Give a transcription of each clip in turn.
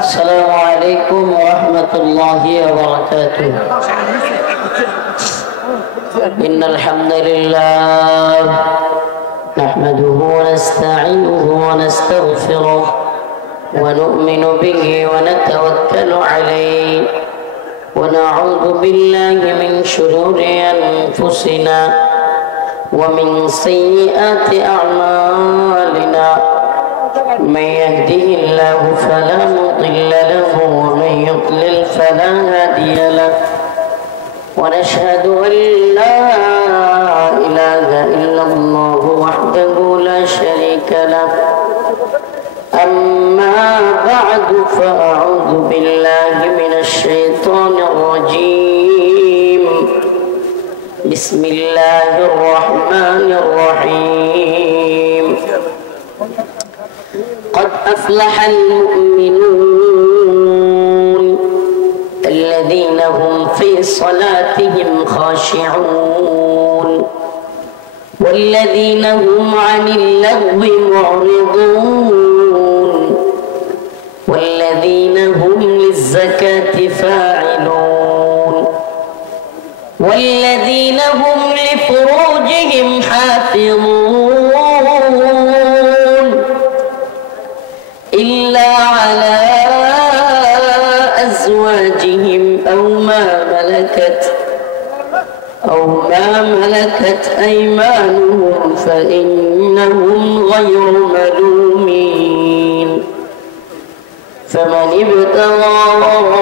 السلام عليكم ورحمة الله وبركاته. إن الحمد لله نحمده ونستعينه ونستغفره ونؤمن به ونتوكل عليه ونعوذ بالله من شرور أنفسنا ومن سيئات أعمالنا. من يهده الله فلا مضل له ومن يضلل فلا هادي له. ونشهد أن لا إله إلا الله وحده لا شريك له. أما بعد فأعوذ بالله من الشيطان الرجيم. بسم الله الرحمن الرحيم. قد أفلح المؤمنون الذين هم في صلاتهم خاشعون والذين هم عن اللغو معرضون والذين هم للزكاة فاعلون والذين هم لفروجهم حافظون إلا على أزواجهم أو ما ملكت أيمانهم فإنهم غير ملومين. فمن ابتغى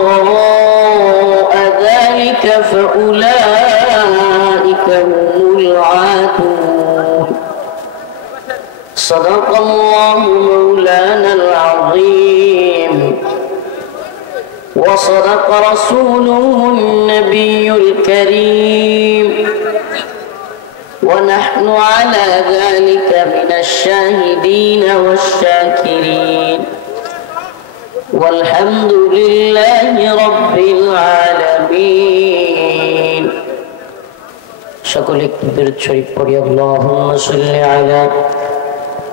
وراء ذلك فأولئك هم العادون. صدق الله مولانا العظيم وصدق رسوله النبي الكريم ونحن على ذلك من الشاهدين والشاكرين والحمد لله رب العالمين. সকলে একটু দরুদ শরীফ পড়ি। আল্লাহুম্মা সাল্লি আলা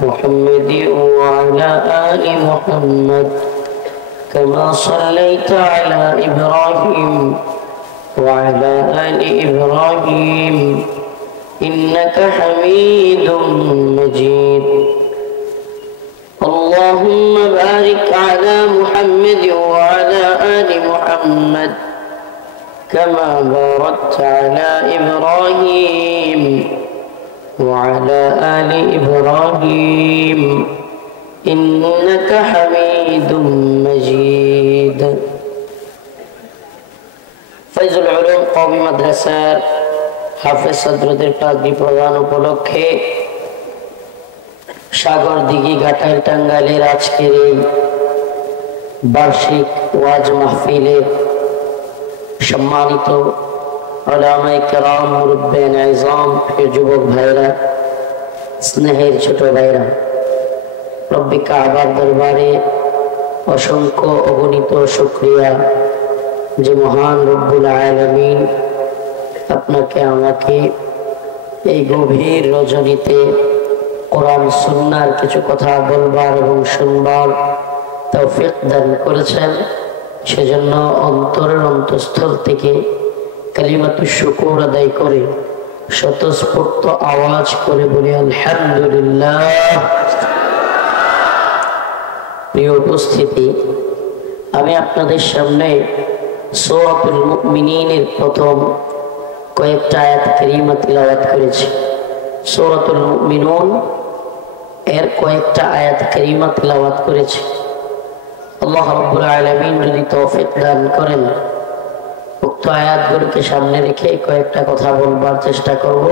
محمد وعلى آل محمد كما صليت على إبراهيم وعلى آل إبراهيم إنك حميد مجيد. اللهم بارك على محمد وعلى آل محمد كما باركت على إبراهيم وعلى آل إبراهيم إنك حميد مجيد. ফয়জুল উলুম কওমি মাদ্রাসার হাফেজ ছাত্রদের পাগড়ি প্রদান উপলক্ষে সাগরদিঘি ঘাটাইল টাঙ্গাইলের আজকের এই বার্ষিক ওয়াজ মাহফিলে সম্মানিত উলামায়ে কেরাম, মুরব্বিয়ানে ইজম, প্রিয় যুবক ভাইরা, স্নেহের ছোট ভাইরা, রব্বি কাবার দরবারে অসংখ্য অগণিত শুকরিয়া যে মহান রব্বুল আলামিন আপনাকে আমাকে এই গভীর রজনীতে কোরআন সুন্নাহর কিছু কথা বলবার এবং শুনবার তৌফিক দান করেছেন। সেজন্য অন্তরের অন্তঃস্থল থেকে কালিমাতুশ শুকর আদায় করে স্বতঃস্ফূর্ত আওয়াজ করে বলি আলহামদুলিল্লাহ। প্রিয় উপস্থিতি, আমি আপনাদের সামনে সূরাতুল মুমিনিনের প্রথম কয়েকটা আয়াত কারিমা তিলাওয়াত করেছি। সূরাতুল মুমিনুন এর কয়েকটা আয়াত কারিমা তিলাওয়াত করেছি। আল্লাহ রাব্বুল আলামিন যদি তৌফিক দান করেন উক্ত আয়াতগুলোকে সামনে রেখে কয়েকটা কথা বলবার চেষ্টা করব।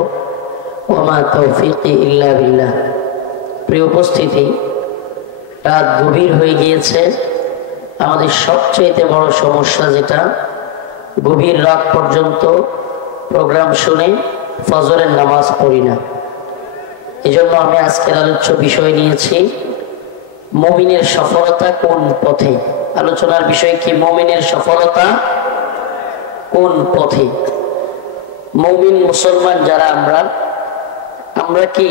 ওয়া তৌফিকি ইল্লা বিল্লাহ। প্রিয় উপস্থিতি, রাত গভীর হয়ে গিয়েছে। আমাদের সবচেয়ে বড় সমস্যা যেটা, গভীর রাত পর্যন্ত প্রোগ্রাম শুনে ফজরের নামাজ পড়ি না। এজন্য আমি আজকের আলোচ্য বিষয় নিয়েছি মুমিনের সফলতা কোন পথে। আলোচনার বিষয় কি? মুমিনের সফলতা কোন পথে। মুমিন মুসলমান যারা আমরা, আমরা কি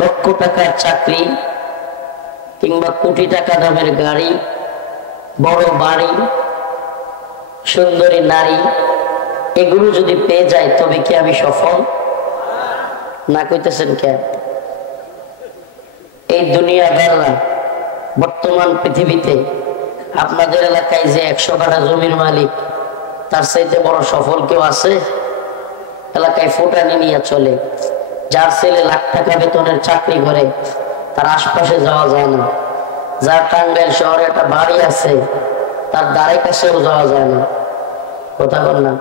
লক্ষ টাকার চাকরি কিংবা কোটি টাকা দামের গাড়ি, বড় বাড়ি, সুন্দরী নারী, এগুলো যদি পেয়ে যায় তবে কি আমি সফল? না কইতেছেন কেন? এই দুনিয়াদাররা বর্তমান পৃথিবীতে আপনাদের এলাকায় যে 100 কাঠা জমির মালিক, তার চাইতে বড় সফল কেউ আছে? এলাকায় ফুটানি নিয়ে চলে, যার ছেলে লাখ টাকা বেতনের চাকরি করে, তার আশপাশে যাওয়া যায় না। যার টাঙ্গাইল শহরে একটা বাড়ি আছে, তার দ্বারে কাছেও যাওয়া যায় না। কথা বল না?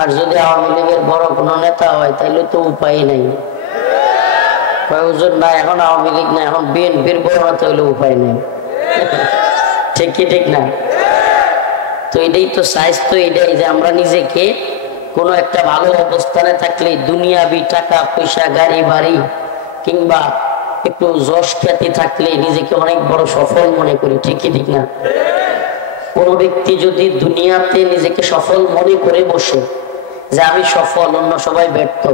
আর যদি আওয়ামী লীগের বড় কোনো নেতা হয় তাহলে তো উপায় নাই। প্রয়োজন না, এখন আওয়ামী লীগ না, এখন বিএনপির বড় নেতা হইলে উপায় নেই। ঠিক কি ঠিক না? তো এটাই তো সাইজ, তো এটাই যে আমরা নিজেকে কোনো একটা ভালো অবস্থানে থাকলে, দুনিয়াবি টাকা পয়সা, গাড়ি বাড়ি কিংবা একটু যশ খ্যাতি থাকলে নিজেকে অনেক বড় সফল মনে করি। ঠিক কি ঠিক না? কোন ব্যক্তি যদি দুনিয়াতে নিজেকে সফল মনে করে বসে যে আমি সফল, অন্য সবাই ব্যর্থ,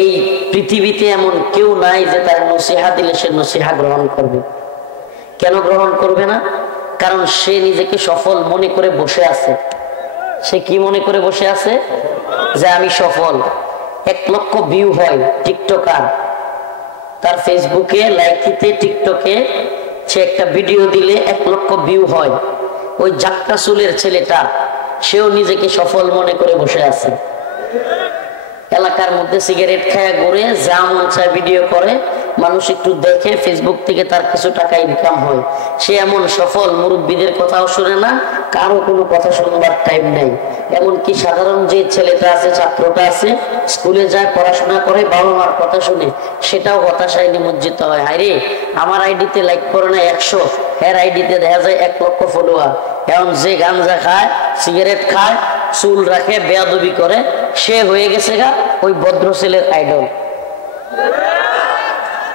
এই পৃথিবীতে এমন কেউ নাই যে তার নসিহা দিলে সে নসিহা গ্রহণ করবে। কেন গ্রহণ করবে না? কারণ সে নিজেকে সফল মনে করে বসে আছে। সে কি মনে করে বসে আছে? যে আমি সফল। 1 লক্ষ ভিউ হয় টিকটকার, তার ফেসবুকে, লাইকিতে, টিকটকে সে একটা ভিডিও দিলে 1 লক্ষ ভিউ হয়। ওই জাক্কা চুলের ছেলেটা, সেও নিজেকে সফল মনে করে বসে আছে। এলাকার মধ্যে সিগারেট খায়া ঘুরে, যা মন চায় ভিডিও করে, মানুষ একটু দেখে, ফেসবুক থেকে তার কিছু টাকা ইনকাম হয়। সে এমন সফল, মুরব্বীদের কথাও শুনে না, কারো কোনো কথা শুনবার টাইম নেই। এমনকি সাধারণ যে ছেলেটা আছে, ছাত্রটা আছে, স্কুলে যায়, পড়াশোনা করে, বাবা মার কথা শুনে, সেটাও হতাশায় নিমজ্জিত হয়। হায়রে, আমার আইডিতে লাইক করে না 100, এর আইডিতে দেখা যায় 1 লক্ষ ফলোয়ার। এখন যে গাঞ্জা খায়, সিগারেট খায়, চুল রাখে, বেয়াদবি করে, সে হয়ে গেছে গা ওই ভদ্র ছেলের আইডল।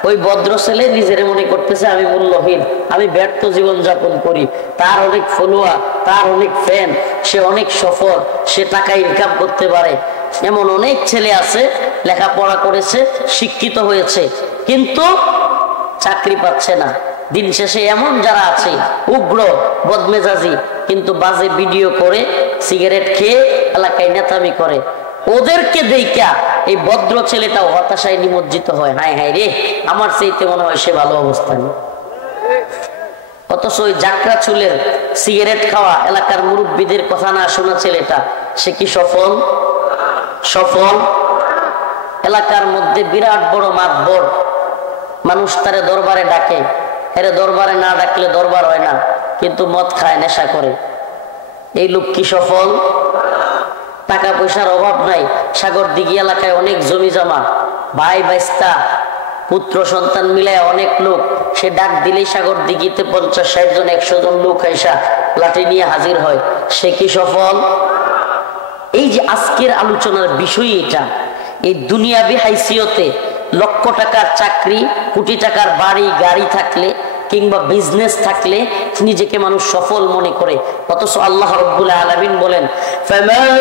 ওই ভদ্র ছেলে নিজের মনে করতেছে আমি মূল্যহীন, আমি ব্যর্থ জীবন যাপন করি। তার অনেক ফলোয়ার, তার অনেক ফ্যান, সে অনেক সফল, সে টাকা ইনকাম করতে পারে। এমন অনেক ছেলে আছে, লেখাপড়া করেছে, শিক্ষিত হয়েছে, কিন্তু চাকরি পাচ্ছে না। দিন শেষে এমন যারা আছে উগ্র, বদমেজাজি, কিন্তু বাজে ভিডিও করে, সিগারেট খেয়ে এলাকায় নেতামি করে, ওদেরকে দেখা এই ভদ্র ছেলেটাও হতাশায় নিমজ্জিত হয়। হায় হায় রে, আমার চাইতে মনে হয় সে ভালো অবস্থানে। অথচ ওই জাকরা চুলের, সিগারেট খাওয়া, এলাকার মুরব্বীদের কথা না শোনা ছেলেটা, সে কি সফল? সফল। এলাকার মধ্যে বিরাট বড় মাতবর, মানুষ তারে দরবারে ডাকে, এরে দরবারে না ডাকলে দরবার হয় না, কিন্তু মদ খায়, নেশা করে। এই লোক কি সফল? টাকা পয়সার অভাব নাই, সাগর দিঘি এলাকায় অনেক জমি জমা, ভাই বাইস্তা, পুত্র সন্তান মিলায় অনেক লোক। সে ডাক দিলেই সাগর দিঘিতে 50-60 জন, 100 জন লোক আইসা লাঠি নিয়ে হাজির হয়। সে কি সফল? এই যে আজকের আলোচনার বিষয় এটা, এই দুনিয়াবি হাইসিয়তে লক্ষ টাকার চাকরি, কোটি টাকার বাড়ি গাড়ি থাকলে কিংবা বিজনেস থাকলে নিজেকে মানুষ সফল মনে করে। অথচ আল্লাহ রাব্বুল আলামিন বলেন, ফামান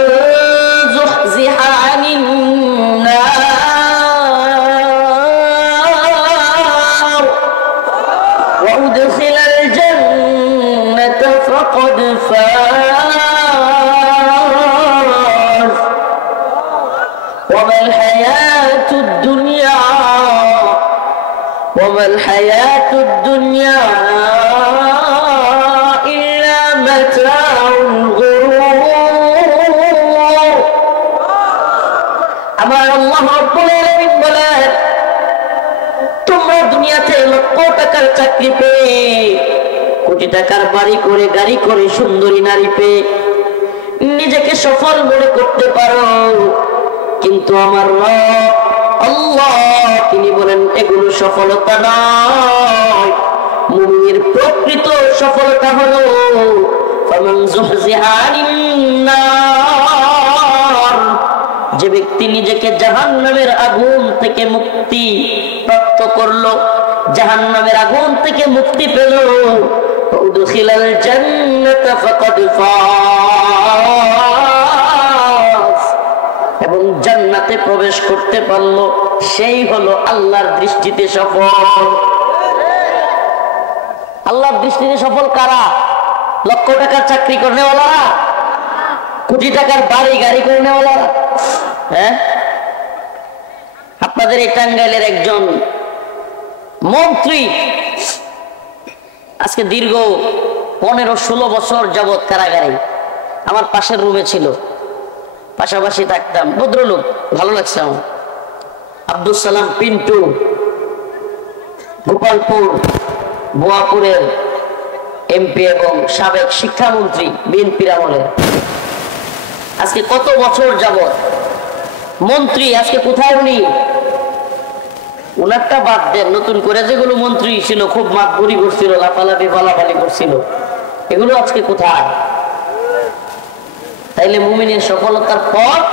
যুহজিহা আনিন নার ওয়া উদখিলাল জান্নাতা ফাকাদ ফাজ ওয়া মাল হায়াতুদ দুনিয়া وما الحياة الدنيا إلا متاع الغرور। আমার আল্লাহ রাব্বুল আলামিন বলেন, তোমরা দুনিয়াতে লক্ষ টাকার চাকরি পেয়ে, কোটি টাকার বাড়ি করে, গাড়ি করে, সুন্দরী নারী পেয়ে নিজেকে সফল মনে করতে পারো, কিন্তু আমার রব আল্লাহ তিনি বলেন এগুলো সফলতা নয়। মুমিনের প্রকৃত সফলতা হলো ফামান যুহজিহা আনিন নার, যে ব্যক্তি নিজেকে জাহান্নামের আগুন থেকে মুক্তি প্রাপ্ত করলো, জাহান্নামের আগুন থেকে মুক্তি পেল, উদখিলাল জান্নাতা ফাকাদ ফাজ, এবং জান্নাতে প্রবেশ প্রবেশ করতে পারলো সেই হলো আল্লাহর দৃষ্টিতে সফল। আল্লাহর দৃষ্টিতে সফল কারা? লক্ষ টাকার চাকরি করনেওয়ালারা, কোটি টাকার বাড়ি গাড়ি করনেওয়ালারা। হ্যাঁ, আপনাদের এই টাঙ্গাইলের একজন মন্ত্রী আজকে দীর্ঘ 15-16 বছর যাবৎ কারাগারে, আমার পাশের রুমে ছিল, পাশাপাশি থাকতাম, ভদ্রলোক, ভালো লাগছে আমার। আব্দুল সালাম পিন্টু, গোপালপুর বোয়াপুরের এমপি এবং সাবেক শিক্ষামন্ত্রী বিএনপির আমলের, আজকে কত বছর যাবৎ মন্ত্রী, আজকে কোথায় উনি? উনারটা বাদ দেন, নতুন করে যেগুলো মন্ত্রী ছিল খুব মাতবরি করছিল, লাফালাফি ফালাফালি করছিল, এগুলো আজকে কোথায়? তাইলে মুমিনের সফলতার পথ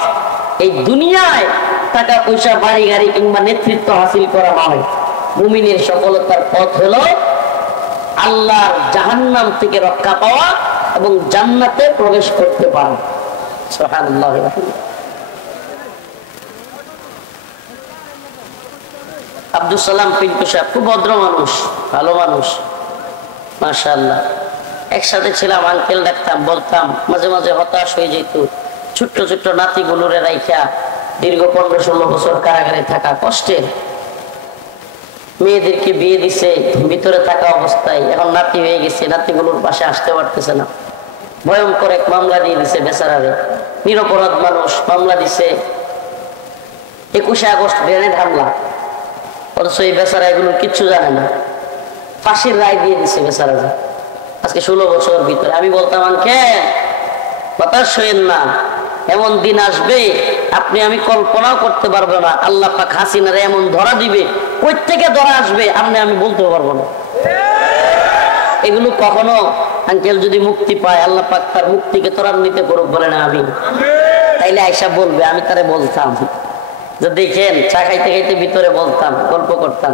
এই দুনিয়ায় টাকা পয়সা বাড়ি গাড়ি কিংবা নেতৃত্ব হাসিল করা নয়। মুমিনের সফলতার পথ হলো আল্লাহর জাহান্নাম থেকে রক্ষা পাওয়া এবং জান্নাতে প্রবেশ করতে পারা। সুবহানাল্লাহ। আব্দুল সালাম পিন্টু সাহেব খুব ভদ্র মানুষ, ভালো মানুষ, মাশাআল্লাহ। একসাথে ছিলাম, আঙ্কেল ডাকতাম, বলতাম, মাঝে মাঝে হতাশ হয়ে যেত। ছোট্ট ছোট্ট নাতিগুলোরে রাইখা দীর্ঘ 15-16 বছর কারাগারে থাকা কষ্টের। মেয়েদেরকে বিয়ে দিছে ভিতরে থাকা অবস্থায়, এখন নাতি হয়ে গেছে, নাতিগুলোর পাশে আসতে পারতেছে না। ভয়ঙ্কর এক মামলা দিয়ে দিছে বেচারারে, নিরপরাধ মানুষ, মামলা দিছে 21শে আগস্ট গ্রেনেড হামলা, অথচ এই বেচারা এগুলো কিচ্ছু জানে না, ফাঁসির রায় দিয়ে দিছে বেচারা আজকে 16 বছর ভিতরে। আমি বলতাম, আঙ্কেল হতাশ হইেন না, এমন দিন আসবে আপনি আমি কল্পনাও করতে পারবো না। আল্লাহ পাক হাসিনারে এমন ধরা দিবে, কই থেকে ধরা আসবে আপনি আমি বলতে পারবো না। এগুলো কখনো আঙ্কেল যদি মুক্তি পায়, আল্লাহ পাক তার মুক্তিকে ত্বরান্বিত করুক, বলে না আমি, তাইলে আয়সা বলবে, আমি তারে বলতাম যে দেখেন, চা খাইতে খাইতে ভিতরে বলতাম, গল্প করতাম,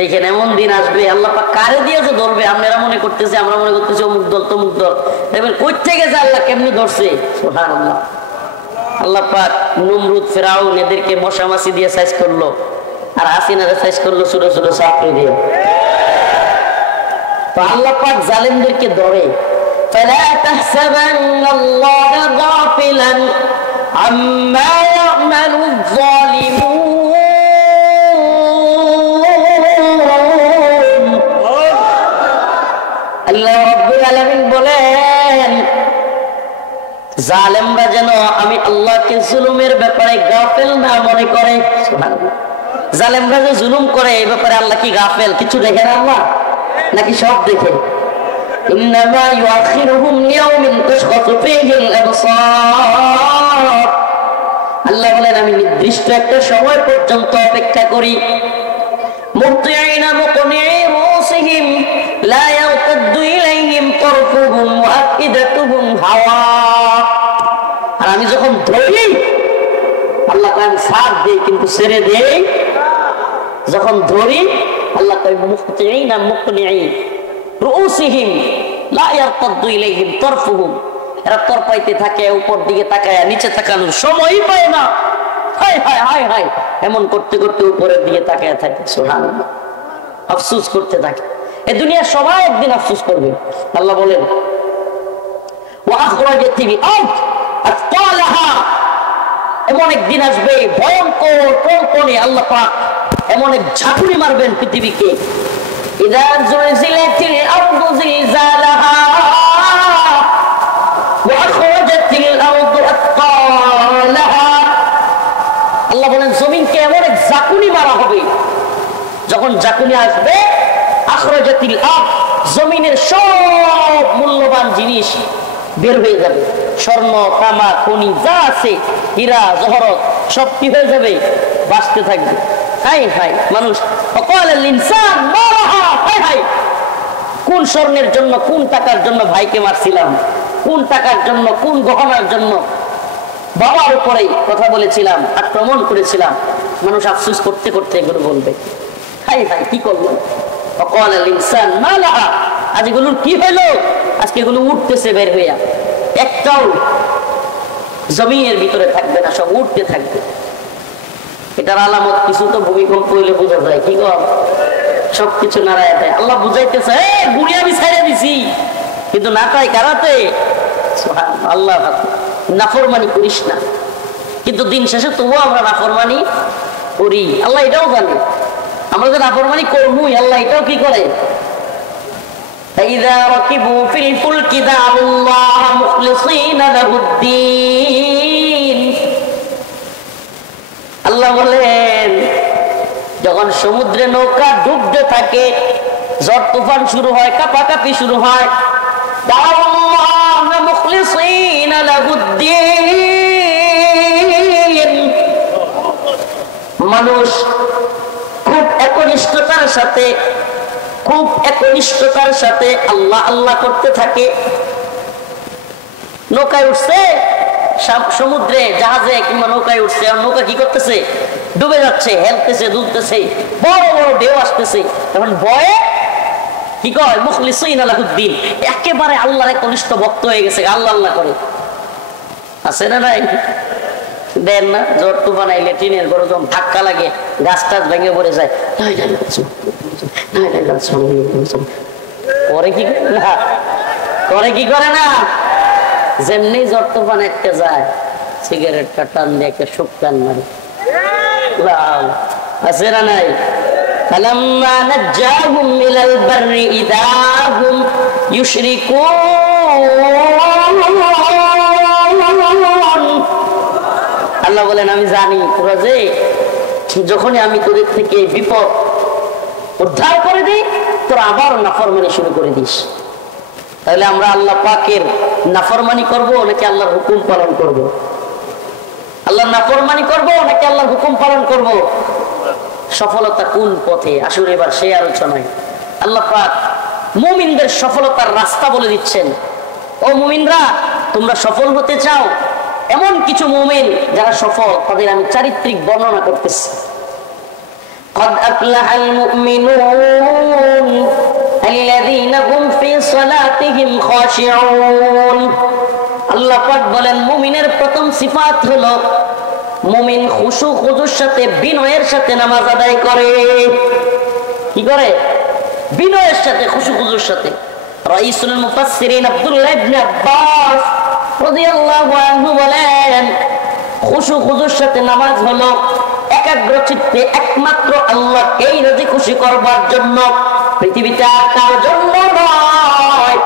দেখেন এমন দিন আসবে আল্লাহ পাক কারে দিয়ে যে ধরবে, আপনারা মনে করতেছে, আমরা মনে করতেছি অমুক দল তমুক দল, এবার কই থেকে যে আল্লাহ কেমনি ধরছে। সুবহানাল্লাহ। আল্লাহ পাক নমরুদ ফেরাউন এদেরকে মশা মাছি দিয়ে সাইজ করলো, আর হাসিনারে সাইজ করলো ছোট ছোট চাকরি দিয়ে। তো আল্লাহ পাক জালেমদেরকে ধরে। ফালা তাহসাবান্নাল্লাহা গাফিলান আম্মা ইয়ামালুয যালিমুন। আল্লাহ রাব্বুল আলামিন বলেন, জালেমরা যেন আমি আল্লাহকে জুলুমের ব্যাপারে গাফেল না মনে করে। সুবহানাল্লাহ। জালেমরা যে জুলুম করে এই ব্যাপারে আল্লাহ কি গাফেল? কিছু দেখে না আল্লাহ, নাকি সব দেখে? ইন্নামা ইউআখিরুহুম লিয়াউমিন তাশখাসু ফীহিল আবসার। আল্লাহ বলেন, আমি নির্দিষ্ট একটা সময় পর্যন্ত অপেক্ষা করি। মুতিঈনা মুকনিঈ রুসিহিম লা ইয়ারতাদ্দু ইলাইহিম তারফুহুম ওয়া আফইদাতুহুম হাওয়া। আর আমি যখন ধরি, আল্লাহ কয় সাথ দেই কিন্তু ছেড়ে দেই। যখন ধরি আল্লাহ কয় মুতিঈনা মুকনিঈ রুসিহিম লা ইয়ারতাদ্দু ইলাইহিম তারফুহুম। এরা তরপাইতে থাকে, উপর দিকে তাকায়, নিচে তাকানোর সময়ই পায় না। হায় হায় হায় হায় এমন করতে করতে উপরের দিকে তাকায় থাকে। সুবহানাল্লাহ। আফসোস করতে থাকে। এই দুনিয়া সবাই একদিন আফসোস করবে। আল্লাহ বলেন, ওয়া আখরাজাতিল আরদ আতকালাহা। এমন একদিন আসবে ভয়ঙ্কর কল্পনে আল্লাহ পাক এমন এক ঝাঁকুনি মারবেন পৃথিবীকে। ইযা যুলজিলাতিল আরদু জিলজালাহা ওয়া আখরাজাতিল আরদু আতকালাহা। আল্লাহ বলেন, জমিনকে এমন এক ঝাঁকুনি মারা হবে। যখন ঝাঁকুনি আসবে, আখরাজাতিল আরদ, জমিনের সব মূল্যবান জিনিস বের হয়ে যাবে। স্বর্ণ তামা খনি যা আছে, হীরা জহরত, সব কি হয়ে যাবে? বাঁচতে থাকবে। হায় হায় মানুষ, ওয়াকালাল ইনসান মা লাহা। হায় হায়, কোন স্বর্ণের জন্য, কোন টাকার জন্য ভাইকে মারছিলাম, কোন টাকার জন্য, কোন গহনার জন্য বাবার উপরেই কথা বলেছিলাম, আক্রমণ করেছিলাম। মানুষ আফসোস করতে করতে এগুলো বলবে, হায় হায় কি করলাম। ওয়াকালাল ইনসান মা লাহা। আজ এগুলোর কি হলো? আজকে এগুলো উঠতেছে বের হইয়া, একটাও জমিনের ভিতরে থাকবে না, সব উঠতে থাকবে। এটার আলামত কিছু তো ভূমিকম্প হইলে বোঝা যায়। কি গো, সবকিছু নাড়ায় দেয়। আল্লাহ বুঝাইতেছে বুড়ি আমি ছেড়ে দিছি, কিন্তু নাটাই কারাতে। আল্লাহ নাফরমানি করিস না, কিন্তু দিন শেষে তবুও আমরা নাফরমানি করি। আল্লাহ এটাও জানে আমরা যে নাফরমানি করবই। আল্লাহ এটাও কি করে, فإذا ركبوا في الفلك دعوا الله مخلصين له الدين। আল্লাহ বলেন যখন সমুদ্রে নৌকা ডুবতে থাকে, ঝড় তুফান শুরু হয়, কাঁপাকাঁপি শুরু হয়, দা'উ আল্লাহ মুখলিসিনা লাহুদ্দিন। মানুষ খুব একনিষ্ঠতার সাথে আল্লাহ আল্লাহ করতে থাকে। নৌকায় উঠছে, সমুদ্রে জাহাজে কিংবা নৌকায় উঠছে, আর নৌকা কি করতেছে, ডুবে যাচ্ছে, হেলতেছে, দুলতেছে, বড় বড় ঢেউ আসতেছে। তখন ভয়ে কি কয়, মুখলিসিনা লাহুদ্দিন, একেবারে আল্লাহর একনিষ্ঠ ভক্ত হয়ে গেছে, আল্লাহ আল্লাহ করে। আছে না নাই? দেন না, ঝড় তুফান আইলে টিনের ঘরে যখন ধাক্কা লাগে, গাছ টাছ ভেঙে পড়ে যায়, পরে কি না করে, কি করে না, যেমনি ঝড় তুফান একটা যায়, সিগারেটটা টান দিয়ে একটা শুকান মারে। আছে না নাই? فلما نجاهم إلى البر إذا هم يشركون। আল্লাহ বলেন আমি জানি তোরা যে যখনই আমি তোদের থেকে বিপদ উদ্ধার করে দিই, তোরা আবার নাফরমানি শুরু করে দিস। তাহলে আমরা আল্লাহ পাকের নাফরমানি করব নাকি আল্লাহর হুকুম পালন করব? আল্লাহর নাফরমানি করব নাকি আল্লাহর হুকুম পালন করব? সফলতা কোন পথে? আসলে এবার সেই আলোচনায় আল্লাহ পাক মুমিনদের সফলতার রাস্তা বলে দিচ্ছেন। ও মুমিনরা, তোমরা সফল হতে চাও? এমন কিছু মুমিন যারা সফল, তাদের আমি চারিত্রিক বর্ণনা করতেছি। قد أفلح المؤمنون الذين هم في صلاتهم خاشعون। আল্লাহ পাক বলেন মুমিনের প্রথম সিফাত হলো মুমিন খুশু খুজুর সাথে, বিনয়ের সাথে নামাজ আদায় করে। কি করে? বিনয়ের সাথে, খুশু খুজুর সাথে। রাইসুল মুফাসসিরিন আব্দুল্লাহ ইবনে আব্বাস রাদিয়াল্লাহু আনহু বলেন খুশু খুজুর সাথে নামাজ হলো একাগ্র চিত্তে একমাত্র আল্লাহকেই রাজি খুশি করবার জন্য, পৃথিবীতে আর কারোর জন্য নয়।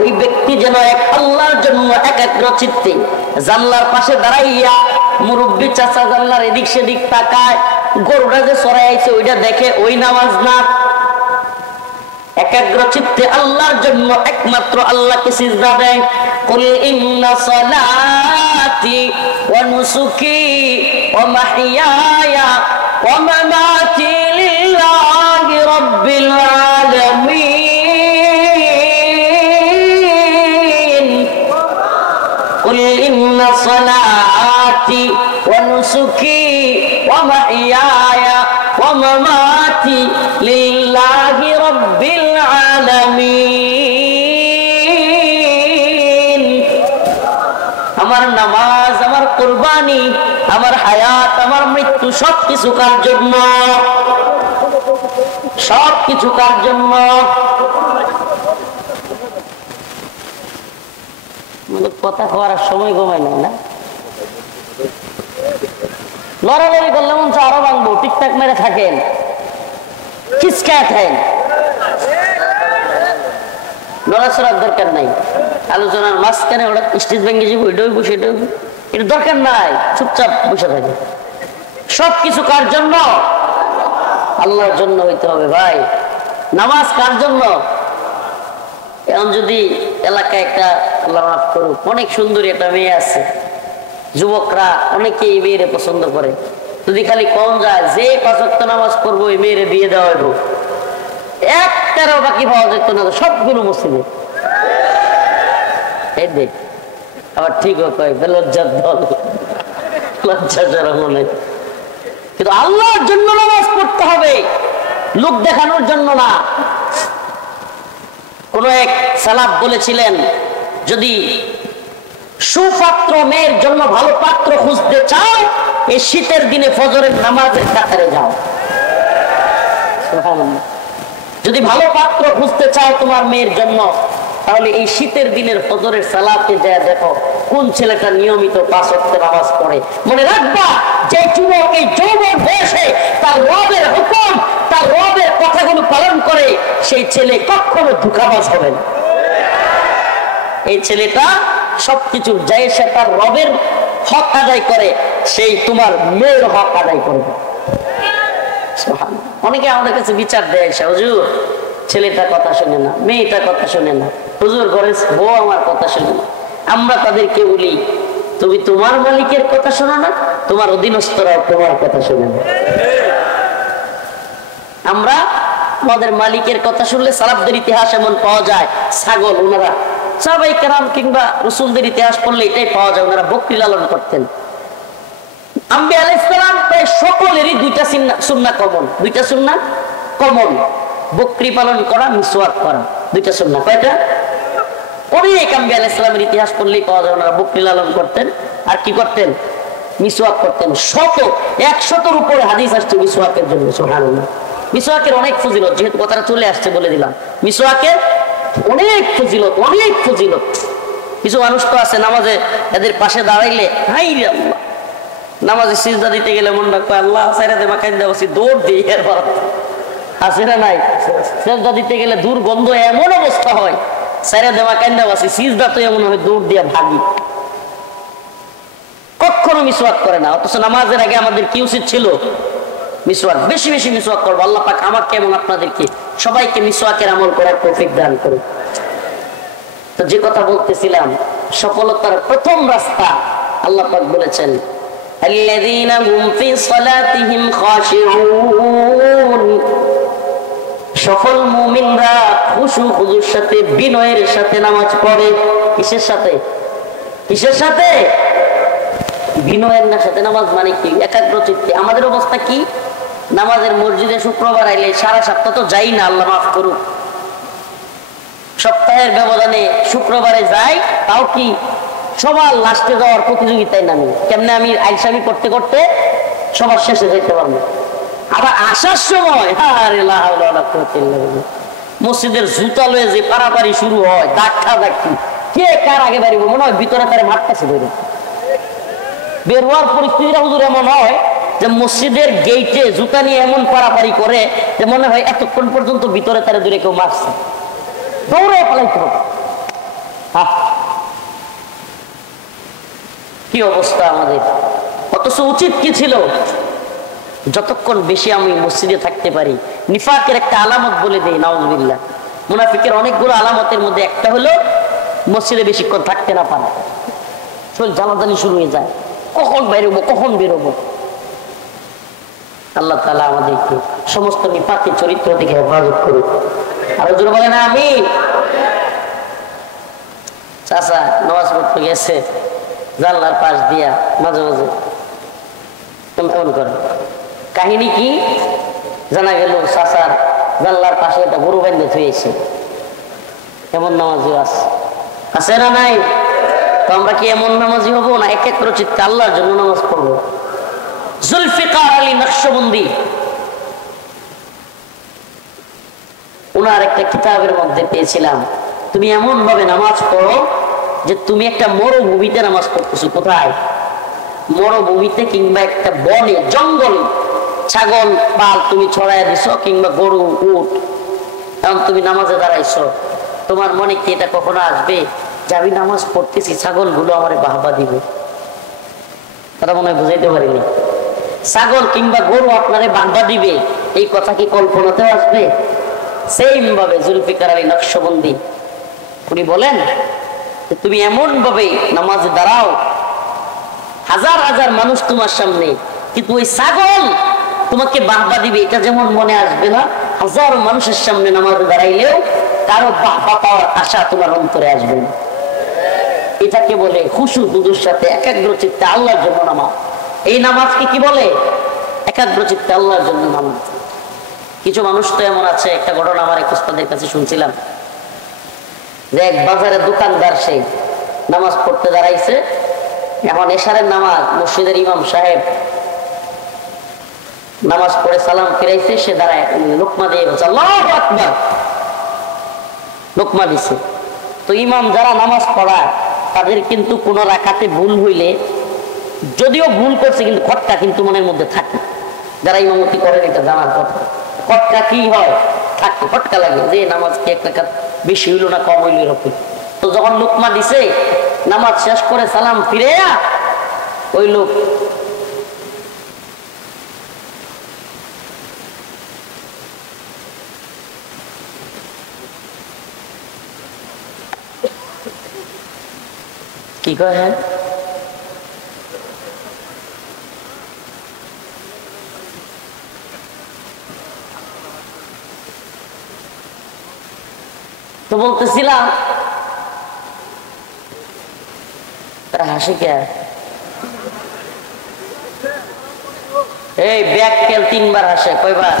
ওই ব্যক্তি যেন এক আল্লাহর জন্য একাগ্র চিত্তে জানলার পাশে দাঁড়াইয়া, মুরব্বী চাচা জানলার এদিক সেদিক তাকায়, গরুটা যে চড়াই আইছে ওইটা দেখে, ওই নামাজ না। একাগ্র চিত্তে আল্লাহর জন্য একমাত্র আল্লাহকে সিজদা দেয়। কুল ইন্না সালাতি ওয়া নুসুকি ওয়া মাহইয়ায়া ওয়া মামাতি লিল্লাহি রাব্বিল আলামিন। কুল ইন্না সালাতি ওয়া নুসুকি ওয়া মাহইয়ায়া ওয়া মামাতি লিল্লাহি রাব্বিল আলামিন। আমার নামাজ, আমার কুরবানি, আমার হায়াত, আমার মৃত্যু সবকিছু কার জন্য? সবকিছু কার জন্য? কথা করার সময় ঘুমাই না, লড়ালড়ি করলে মন আরো ভাঙবো। টিকটাক মেরে থাকেন, খিচকায় থাকেন, লড়াচড়ার দরকার নাই। আলোচনার মাঝখানে ওরা স্টেজ ভেঙে যাবো, এটাই বসে এটাই, এটা দরকার নাই। চুপচাপ বসে থাকে। সবকিছু কার জন্য? আল্লাহর জন্য হইতে হবে ভাই। নামাজ কার জন্য? এখন যদি এলাকায় একটা, আল্লাহ মাফ করুক, অনেক সুন্দরী একটা মেয়ে আছে, যুবকরা অনেকেই এই মেয়েরে পছন্দ করে। যদি খালি কম যায় যে 5 ওয়াক্ত নামাজ পড়বো, এই মেয়েরে বিয়ে দেওয়া হইব, একটারও বাকি পাওয়া যেত না, সবগুলো মসজিদে। এই দেখ আবার ঠিক হয়, লজ্জার দল, লজ্জা যারা মনে। কিন্তু আল্লাহর জন্য নামাজ পড়তে হবে, লোক দেখানোর জন্য না। কোন এক সালাফ বলেছিলেন, যদি সুপাত্র মেয়ের জন্য ভালো পাত্র খুঁজতে চাও, এই শীতের দিনে ফজরের নামাজের কাতারে যাও। যদি ভালো পাত্র খুঁজতে চাও তোমার মেয়ের জন্য, তাহলে এই শীতের দিনের ফজরের সালাতে যায় দেখো কোন ছেলেটা নিয়মিত 5 ওয়াক্ত নামাজ পড়ে। মনে রাখবা, যে যুবক এই যৌবন বয়সে তার রবের হুকুম, তার রবের কথাগুলো পালন করে, সেই ছেলে কখনো ধোঁকাবাজ হবে না। এই ছেলেটা সবকিছুর যায় সে তার রবের হক আদায় করে, সেই তোমার মেয়ের হক আদায় করবে। অনেকে আমাদের কাছে বিচার দেয়, হুজুর ছেলেটা কথা শুনে না, মেয়েটা কথা শুনে না, হুজুর ঘরে বউ আমার কথা শুনে না। আমরা তাদেরকে বলি, তুমি তোমার মালিকের কথা শোনো না, তোমার অধীনস্থরাও তোমার কথা শুনে না। আমরা আমাদের মালিকের কথা শুনলে সালাফদের ইতিহাস এমন পাওয়া যায়, ছাগল ওনারা সাহাবায়ে কেরাম কিংবা রাসূলদের ইতিহাস পড়লে এটাই পাওয়া যায়, ওনারা বকরি লালন করতেন। আম্বিয়া আলাইহিস সালাম প্রায় সকলেরই দুইটা সুন্নাহ কমন, দুইটা সুন্নাহ কমন, বকরি পালন করা, মিসওয়াক করা, দুইটা সুন্নাহ। কয়টা? অনেক আম্বিয়া আলাইহিস সালামের ইতিহাস পড়লেই পাওয়া যায় ওনারা বকরি লালন করতেন আর কি করতেন? মিসওয়াক করতেন। 100-এর উপরে হাদিস আসছে মিসওয়াকের জন্য। সুবহানাল্লাহ। মিসওয়াকের অনেক ফজিলত, যেহেতু কথাটা চলে আসছে বলে দিলাম। মিসওয়াকের অনেক ফজিলত, অনেক ফজিলত। কিছু মানুষ তো আছে নামাজে এদের পাশে দাঁড়াইলে হাই রে আল্লাহ, নামাজে সিজদা দিতে গেলে মন রাখবে আল্লাহ সাইরাতে মাকাইন্দা বসি দৌড় দিই, এরপর আছে না নাই? সিজদা দিতে গেলে দুর্গন্ধ এমন অবস্থা হয়, সাইরাতে মাকাইন্দা বসি, সিজদা তো এমন হয় দৌড় দিয়ে ভাগি। কখনো মিসওয়াক করে না, অথচ নামাজের আগে আমাদের কি উচিত ছিল? মিসওয়াক, বেশি বেশি মিসওয়াক করবো। আল্লাহ পাক আমাকে এবং আপনাদেরকে সবাইকে মিসওয়াকের আমল করার তৌফিক দান করুন। তো যে কথা বলতেছিলাম, সফলতার প্রথম রাস্তা আল্লাহ পাক বলেছেন, আল্লাযীনা হুম ফি সালাতিহিম খাশিউন। সফল মুমিনরা খুশু খুজুর সাথে, বিনয়ের সাথে নামাজ পড়ে। কিসের সাথে? কিসের সাথে? বিনয়ের সাথে নামাজ মানে কি? একাগ্র চিত্তে। আমাদের অবস্থা কি? নামাজের মসজিদে শুক্রবার আইলে সারা সপ্তাহ তো যাই না, আল্লাহ মাফ করুক, সপ্তাহের ব্যবধানে শুক্রবারে যাই, তাও কি সবার লাস্টে যাওয়ার প্রতিযোগিতায় নামি, কেমনে আমি আইসামি করতে করতে সবার শেষে যেতে পারবো। আবার আসার সময় মসজিদের জুতা লয়ে যে পারাপারি শুরু হয়, ধাক্কা ধাক্কি, কে কার আগে বাড়িব, মনে হয় ভিতরে তারে মারতেছে। বের হওয়ার পরিস্থিতিটা হুজুর এমন হয় যে মসজিদের গেইটে জুতা নিয়ে এমন পারাপারি করে যে মনে হয় এতক্ষণ পর্যন্ত ভিতরে তারা দূরে কেউ মারছে, দৌড়ে পালাইতে হবে। কি অবস্থা আমাদের! অথচ উচিত কি ছিল? যতক্ষণ বেশি আমি মসজিদে থাকতে পারি। নিফাকের একটা আলামত বলে দেই, নাউজুবিল্লাহ। মুনাফিকের অনেকগুলো আলামতের মধ্যে একটা হলো মসজিদে বেশিক্ষণ থাকতে না পারা, শরীর জ্বালাজালি শুরু হয়ে যায়, কখন বেরোবো, কখন বেরোবো। আল্লাহ তাআলা আমাদেরকে সমস্ত নিফাকের চরিত্র থেকে হেফাজত করুক। আর হুজুর বলেন আমিন। চাচা নামাজ পড়তে গেছে, জানলার পাশ দিয়া মাঝে মাঝে এমন করে। কাহিনী কি? জানা গেল চাচার জানলার পাশে একটা গরু বান্ধে থুয়েছে। এমন নামাজিও আছে, আছে না নাই? তো আমরা কি এমন নামাজি হবো না একাগ্র চিত্তে আল্লাহর জন্য নামাজ পড়বো? জুলফিকার আলী নকশবন্দি ওনার একটা কিতাবের মধ্যে পেয়েছিলাম, তুমি এমন ভাবে নামাজ পড়ো যে তুমি একটা মরুভূমিতে নামাজ পড়তেছো। কোথায়? মরুভূমিতে কিংবা একটা বনে, জঙ্গলে ছাগল পাল তুমি ছড়াইয়া দিছো, কিংবা গরু, উট, এখন তুমি নামাজে দাঁড়াইছো। তোমার মনে কি এটা কখনো আসবে যে আমি নামাজ পড়তেছি, ছাগল গুলো আমার বাহবা দিবে? তারা মনে হয় বুঝাইতে পারিনি। ছাগল কিংবা গরু আপনারে বাহবা দিবে, এই কথা কি কল্পনাতেও আসবে? সেম ভাবে জুলফিকার আলী নকশবন্দি উনি বলেন তুমি এমন ভাবে নামাজে দাঁড়াও, হাজার হাজার মানুষ তোমার সামনে, কিন্তু ওই ছাগল তোমাকে বাহবা দিবে এটা যেমন মনে আসবে না, হাজারো মানুষের সামনে নামাজে দাঁড়াইলেও কারো বাহবা পাওয়ার আশা তোমার অন্তরে আসবে না। এটাকে বলে খুশু খুজুর সাথে একাগ্র চিত্তে আল্লাহর জন্য নামাজ। এই নামাজকে কি বলে? একাগ্র চিত্তে আল্লাহর জন্য নামাজ। কিছু মানুষ তো এমন আছে, একটা ঘটনা আমার এক উস্তাদের কাছে শুনছিলাম, যে এক বাজারে দোকানদার, সে নামাজ পড়তে দাঁড়াইছে। এখন এশারের নামাজ, মসজিদের ইমাম সাহেব নামাজ পড়ে সালাম ফিরাইছে, সে দাঁড়ায় লোকমা দিয়ে বলছে আল্লাহু আকবার, লোকমা দিছে। তো ইমাম যারা নামাজ পড়ায় তাদের কিন্তু কোন রাকাতে ভুল হইলে, যদিও ভুল করছে কিন্তু খটকা কিন্তু মনের মধ্যে থাকে। যারা ইমামতি করেন এটা জানার কথা, খটকা কি হয়, থাকে, খটকা লাগে যে নামাজ কি এক রাকাত বেশি হইলো না কম হইলো এরকম। তো যখন লোকমা দিছে, নামাজ শেষ করে সালাম ফিরে ওই লোক কি কয়, হ্যাঁ তো বলতেছিলাম, তারা হাসি কে? এই ব্যাককেল 3 বার হাসে, কয়বার?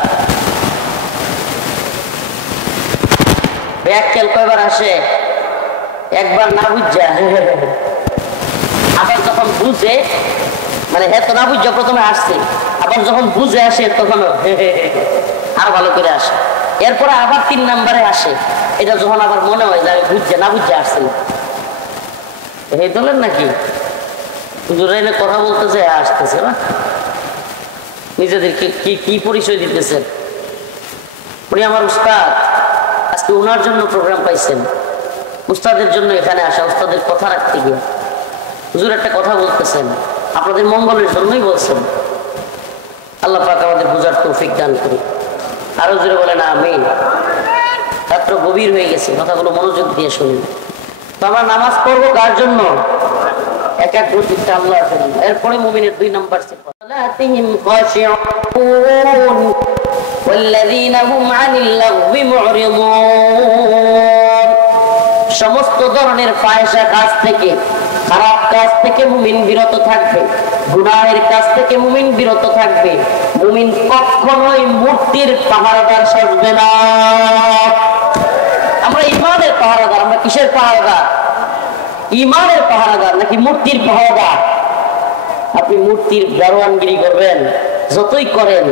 ব্যাককেল কয়বার হাসে? একবার না বুঝা, আবার যখন বুঝে, মানে হ্যাঁ তো না বুঝা প্রথমে আসছে, আবার যখন বুঝে আসে তখন আর ভালো করে আসে, এরপরে আবার 3 নাম্বারে আসে। এটা যখন আবার মনে হয় যে আমি বুঝছে না বুঝে আসছে না, এই দলের নাকি হুজুরাইনে কথা বলতেছে, আসতেছে না, নিজেদেরকে কি কি পরিচয় দিতেছেন। উনি আমার উস্তাদ, আজকে ওনার জন্য প্রোগ্রাম পাইছেন, উস্তাদের জন্য এখানে আসা, উস্তাদের কথা রাখতে গিয়ে হুজুর একটা কথা বলতেছেন, আপনাদের মঙ্গলের জন্যই বলছেন। আল্লাহ পাক আমাদের বুঝার তৌফিক দান করি। আরো জোরে বলেন আমিন। রাত্র গভীর হয়ে গেছে, কথাগুলো মনোযোগ দিয়ে শুনুন। তো আমরা নামাজ পড়বো কার জন্য? এক এক প্রতিটা আল্লাহর জন্য। এরপরে মুমিনের 2 নাম্বার সিফাত, সালাতিহিম খাশিউন ওয়াল্লাযীনা হুম আনিল লাগবি মুরিদুন। সমস্ত ধরনের ফাহিশা কাজ থেকে, খারাপ কাজ থেকে মুমিন বিরত থাকবে, গুনাহের কাজ থেকে মুমিন বিরত থাকবে। মুমিন কখনোই মূর্তির পাহারাদার সাজবে না। আমরা ইমানের পাহারাদার, আমরা কিসের পাহারাদার? ইমানের পাহারাদার নাকি মূর্তির পাহারাদার? আপনি মূর্তির দারোয়ানগিরি করবেন, যতই করেন,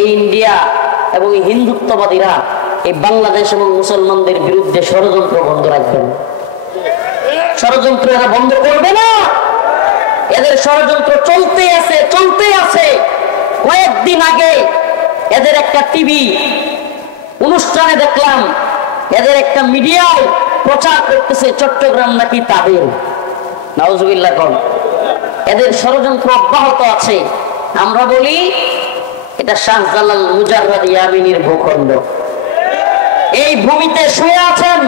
এই ইন্ডিয়া এবং এই হিন্দুত্ববাদীরা এই বাংলাদেশ এবং মুসলমানদের বিরুদ্ধে ষড়যন্ত্র বন্ধ রাখবেন। ষড়যন্ত্র এরা বন্ধ করবে না। এদের ষড়যন্ত্র চলতেই আছে, চলতেই আছে। কয়েকদিন আগে এদের একটা টিভি অনুষ্ঠানে দেখলাম, এদের একটা মিডিয়ায় প্রচার করতেছে চট্টগ্রাম নাকি তাদের। নাউজুবিল্লাহ কোন, এদের ষড়যন্ত্র অব্যাহত আছে। আমরা বলি এটা শাহজালাল মুজাররাদ ইয়ামিনীর ভূখণ্ড। এই ভূমিতে শুয়ে আছেন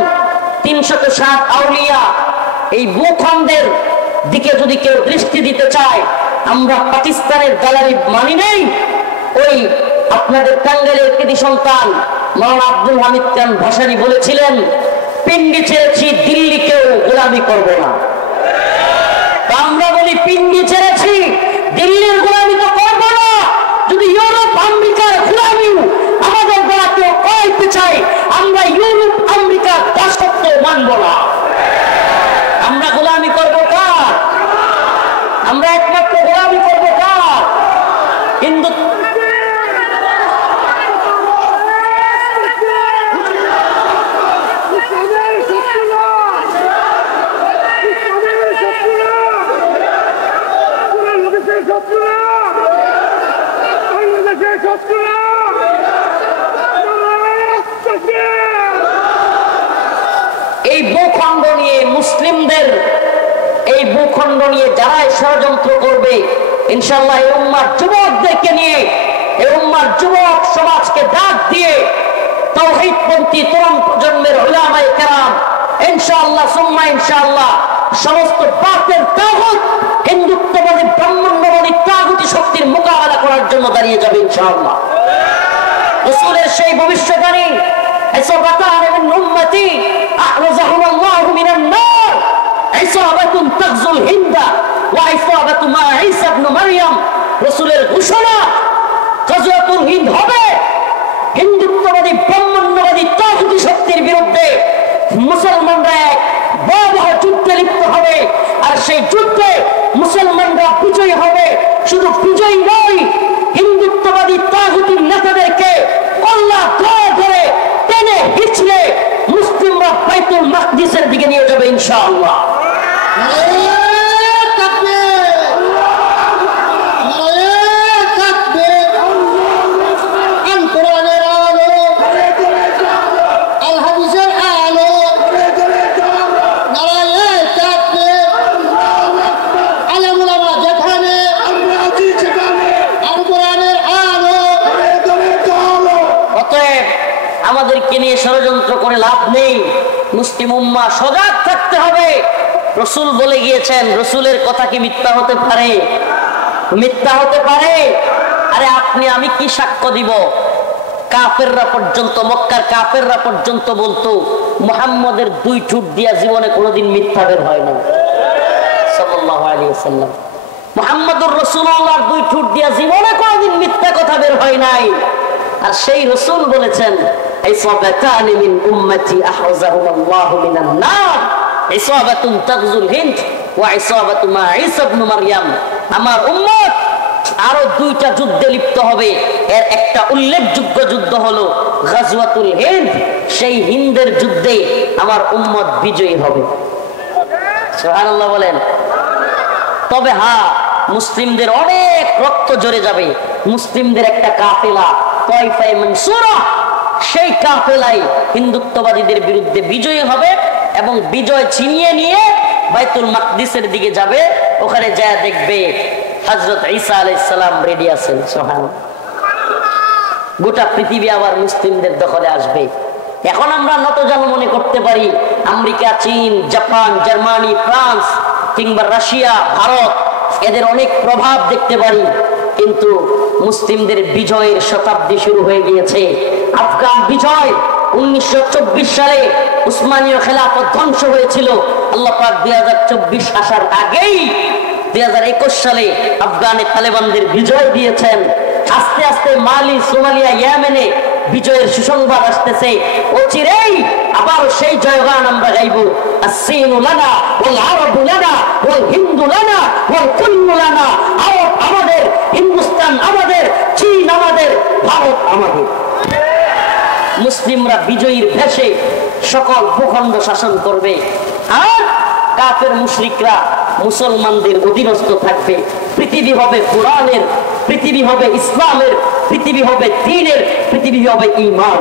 360 আউলিয়া। এই ভূখণ্ডের দিকে যদি কেউ দৃষ্টি দিতে চায়, আমরা পাকিস্তানের দালালি মানি নেই। ওই আপনাদের টাঙ্গাইলের কৃতি সন্তান মাওলানা আব্দুল হামিদ খান ভাসানী বলেছিলেন, পিন্ডি ছেড়েছি, দিল্লিকেও গোলামি করব না। আমরা বলি পিন্ডি ছেড়েছি, দিল্লির গোলামি তো করবো না। যদি ইউরোপ আমেরিকার গোলামি আমাদের দ্বারা কেউ করাইতে চাই, আমরা ইউরোপ আমেরিকার দাসত্ব মানব না। আমরা গোলামি করব কার? আমরা একমাত্র গোলামি করব কার? হিন্দু। এই ভূখণ্ড নিয়ে মুসলিমদের, এই ভূখণ্ড নিয়ে যারাই ষড়যন্ত্র করবে, ইনশাআল্লাহ এই উম্মার যুবকদেরকে নিয়ে, এই উম্মার যুবক সমাজকে ডাক দিয়ে তাওহীদপন্থী তরুণ প্রজন্মের উলামায়ে কেরাম ইনশাআল্লাহ সুম্মা ইনশাআল্লাহ সমস্ত বাতিল তাগুত, হিন্দুত্ববাদী ব্রাহ্মণ্যবাদী তাগুতি শক্তির মোকাবেলা করার জন্য দাঁড়িয়ে যাবে ইনশাআল্লাহ। রাসূলের সেই ভবিষ্যৎবাণী, ইসাবাতান মিন উম্মতি আহরাজাহুল্লাহু মিনান নার, ইসাবাতুন তাগজুল হিন্দা ওয়া ইসাবাতু মা ঈসা ইবনে মারইয়াম। রাসূলের ঘোষণা, গাজওয়াতুল হিন্দ হবে। হিন্দুত্ববাদী ব্রাহ্মণ্যবাদী তাগুতি শক্তির বিরুদ্ধে মুসলমানরা এক ভয়াবহ যুদ্ধে লিপ্ত হবে, আর সেই যুদ্ধে মুসলমানরা বিজয়ী হবে। শুধু বিজয়ী নয়, হিন্দুত্ববাদী তাগুতি নেতাদেরকে কল্লা ধরে টেনে হিচড়ে মুসলিমরা বাইতুল মাকদিসের দিকে নিয়ে যাবে ইনশাআল্লাহ। আমাদেরকে নিয়ে ষড়যন্ত্র করে লাভ নেই, মুসলিম উম্মাহ সজাগ থাকতে হবে। রাসূল বলে গিয়েছেন, রাসূলের কথা কি মিথ্যা হতে পারে? মিথ্যা হতে পারে? আরে আপনি আমি কি সাক্ষ্য দিব? কাফেররা পর্যন্ত, মক্কার কাফেররা পর্যন্ত বলতো মুহাম্মদের দুই ঠোঁট দিয়া জীবনে কোনোদিন মিথ্যা বের হয় না সাল্লাল্লাহু আলাইহি ওয়াসাল্লাম। মুহাম্মদুর রাসূলুল্লাহর দুই ঠোঁট দিয়া জীবনে কোনোদিন মিথ্যা কথা বের হয় নাই। আর সেই রাসূল বলেছেন, ইসাবাতানি মিন উম্মতি আহরাজাহুমুল্লাহু মিনান নার, ইসাবাতুন তাগজুল হিন্দ ওয়া ইসাবাতু মা ঈসা ইবনে মারইয়াম। আমার উম্মত আরো দুইটা যুদ্ধে লিপ্ত হবে, এর একটা উল্লেখযোগ্য যুদ্ধ হলো গাজওয়াতুল হিন্দ। সেই হিন্দের যুদ্ধে আমার উম্মত বিজয়ী হবে। সুবহানাল্লাহ বলেন। তবে হ্যাঁ, মুসলিমদের অনেক রক্ত ঝরে যাবে। মুসলিমদের একটা কাফেলা তায়েফায়ে মানসুরা, সেই কাফেলাই হিন্দুত্ববাদীদের বিরুদ্ধে বিজয়ী হবে এবং বিজয় ছিনিয়ে নিয়ে বাইতুল মাকদিসের দিকে যাবে। ওখানে যায় দেখবে হযরত ঈসা আলাইহিস সালাম রেডি আছেন। সুবহানাল্লাহ। গোটা পৃথিবী আবার মুসলিমদের দখলে আসবে। এখন আমরা নতজানু মনে করতে পারি আমেরিকা, চীন, জাপান, জার্মানি, ফ্রান্স কিংবা রাশিয়া, ভারত, এদের অনেক প্রভাব দেখতে পারি, কিন্তু মুসলিমদের বিজয়ের শতাব্দী শুরু হয়ে গিয়েছে। আফগান বিজয় 1924 সালে উসমানীয় খেলাফত ধ্বংস হয়েছিল। আল্লাহ পাক 2024 আসার আগেই 2021 সালে আফগানে তালেবানদের বিজয় দিয়েছেন। আস্তে আস্তে মালি, সোমালিয়া, ইয়েমেনে বিজয়ের সুসংবাদ আসতেছে। অচিরেই আবার সেই জয়গান আমরা গাইব। আসসিনু লানা ওয়াল আরাবু লানা ওয়াল হিন্দু লানা ওয়াল কুল্লু লানা। আরব আমাদের, হিন্দুস্তান আমাদের, চীন আমাদের, ভারত আমাদের। মুসলিমরা বিজয়ীর ভেষে সকল ভূখণ্ড শাসন করবে, আর কাফের মুশরিকরা মুসলমানদের অধীনস্থ থাকবে। পৃথিবী হবে কোরআনের, পৃথিবী হবে ইসলামের, পৃথিবী হবে দ্বীনের, পৃথিবী হবে ঈমান।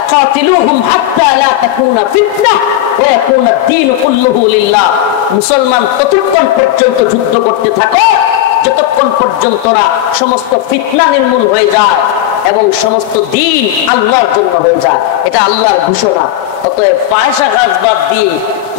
আকাতিলুহুম হাত্তা লা তাকুনা ফিতনাহ ওয়া ইয়াকুনা আদ-দীনু কুল্লুহু লিল্লাহ। মুসলমান ততক্ষণ পর্যন্ত যুদ্ধ করতে থাকো যতক্ষণ পর্যন্ত না সমস্ত ফিতনা নির্মূল হয়ে যায় এবং সমস্ত দিন আল্লাহর জন্য হয়ে যায়। এটা আল্লাহর ঘোষণা। অতএব পয়সা কাজ বাদ দিয়ে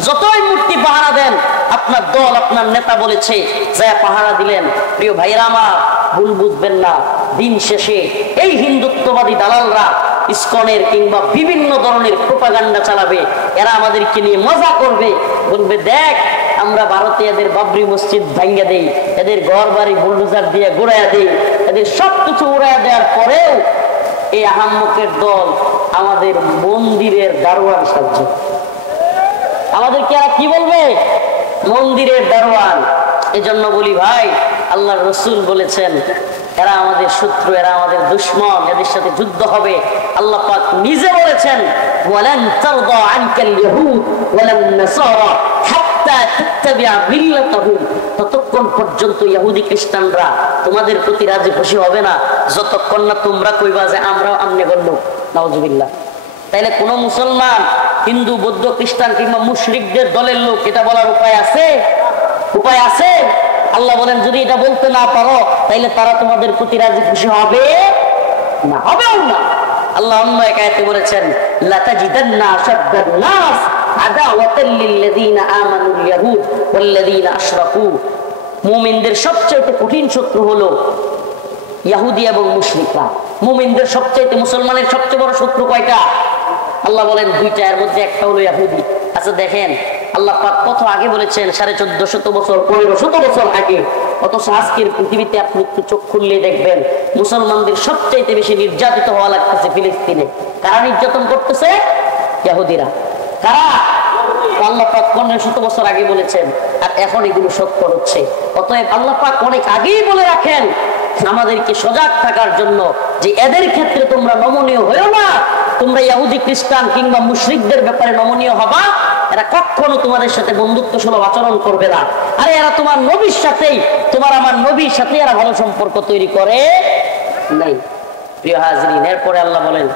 যতই মূর্তি পাহারা দেন, আপনার দল, আপনার নেতা বলেছে যা পাহারা দিলেন, প্রিয় ভাইরা আমার, ভুল বুঝবেন না। দিন শেষে এই হিন্দুত্ববাদী দালালরা ইসকনের কিংবা বিভিন্ন ধরনের প্রোপাগান্ডা চালাবে। এরা আমাদেরকে নিয়ে মজা করবে, বলবে দেখ আমরা ভারতে এদের বাবরি মসজিদ ভাঙ্গা দেই, এদের ঘর বাড়ি বুলডোজার দিয়ে গুড়াইয়া দেই, এদের সবকিছু উড়াইয়া দেওয়ার পরেও এই আহাম্মকের দল আমাদের মন্দিরের দারোয়ান সাহায্য। আমাদেরকে এরা কি বলবে? মন্দিরের দারোয়ান। এজন্য বলি ভাই, আল্লাহর রাসূল বলেছেন এরা আমাদের শত্রু, এরা আমাদের দুশমন, এদের সাথে যুদ্ধ হবে। আল্লাহ পাক নিজে বলেছেন, ওয়ালান তারদা আনকাল ইয়াহুদ ওয়ালান নাসারা হাত্তা তাত্তাবিআ মিল্লাতাহুম। ততক্ষণ পর্যন্ত ইহুদি খ্রিস্টানরা তোমাদের প্রতি রাজি খুশি হবে না যতক্ষণ না তোমরা কইবা যে আমরাও আমনে গণ্য। নাউজুবিল্লাহ। তাইলে কোন মুসলমান, হিন্দু, বৌদ্ধ, খ্রিস্টান কিংবা মুশরিকদের দলের লোক এটা বলার উপায় আছে? উপায় আছে? আল্লাহ বলেন যদি এটা বলতে না পারো তাইলে তারা তোমাদের প্রতি রাজি খুশি হবে না, হবেও না। আল্লাহ অন্য এক আয়াতে বলেছেন, লাতাজিদান্না আশাদ্দান নাস আদাওয়াতাল লিল্লাযীনা আমানুল ইয়াহুদ ওয়াল্লাযীনা আশরাকু। মুমিনদের সবচেয়ে কঠিন শত্রু হলো ইহুদি এবং মুশরিকরা। মুমিনদের সবচেয়ে, মুসলমানের সবচেয়ে বড় শত্রু কয়টা? আল্লাহ বলেন দুইটা, এর মধ্যে একটা হলো ইহুদি। আচ্ছা দেখেন, আল্লাহ পাক কত আগে বলেছেন, 1450 বছর, 1500 বছর আগে। অথচ আজকের পৃথিবীতে আপনি একটু চোখ খুললে দেখবেন মুসলমানদের সবচাইতে বেশি নির্যাতিত হওয়া লাগতেছে ফিলিস্তিনে। কারা নির্যাতন করতেছে? ইহুদিরা। কারা? আল্লাহ পাক 1500 বছর আগে বলেছেন, আর এখন এগুলো সত্য হচ্ছে। অতএব আল্লাহ পাক অনেক আগেই বলে রাখেন আমাদেরকে সজাগ থাকার জন্য যে এদের ক্ষেত্রে তোমরা নমনীয় হয়েও না। তোমরা ইহুদি খ্রিস্টান কিংবা মুশরিকদের ব্যাপারে নমনীয় হবা, এরা কখনো তোমাদের সাথে বন্ধুত্ব সুলভ আচরণ করবে না। আরে এরা তোমার নবীর সাথেই, তোমার আমার নবীর সাথে এরা ভালো সম্পর্ক তৈরি করে নাই। প্রিয় হাজরিন, এরপরে আল্লাহ বলেন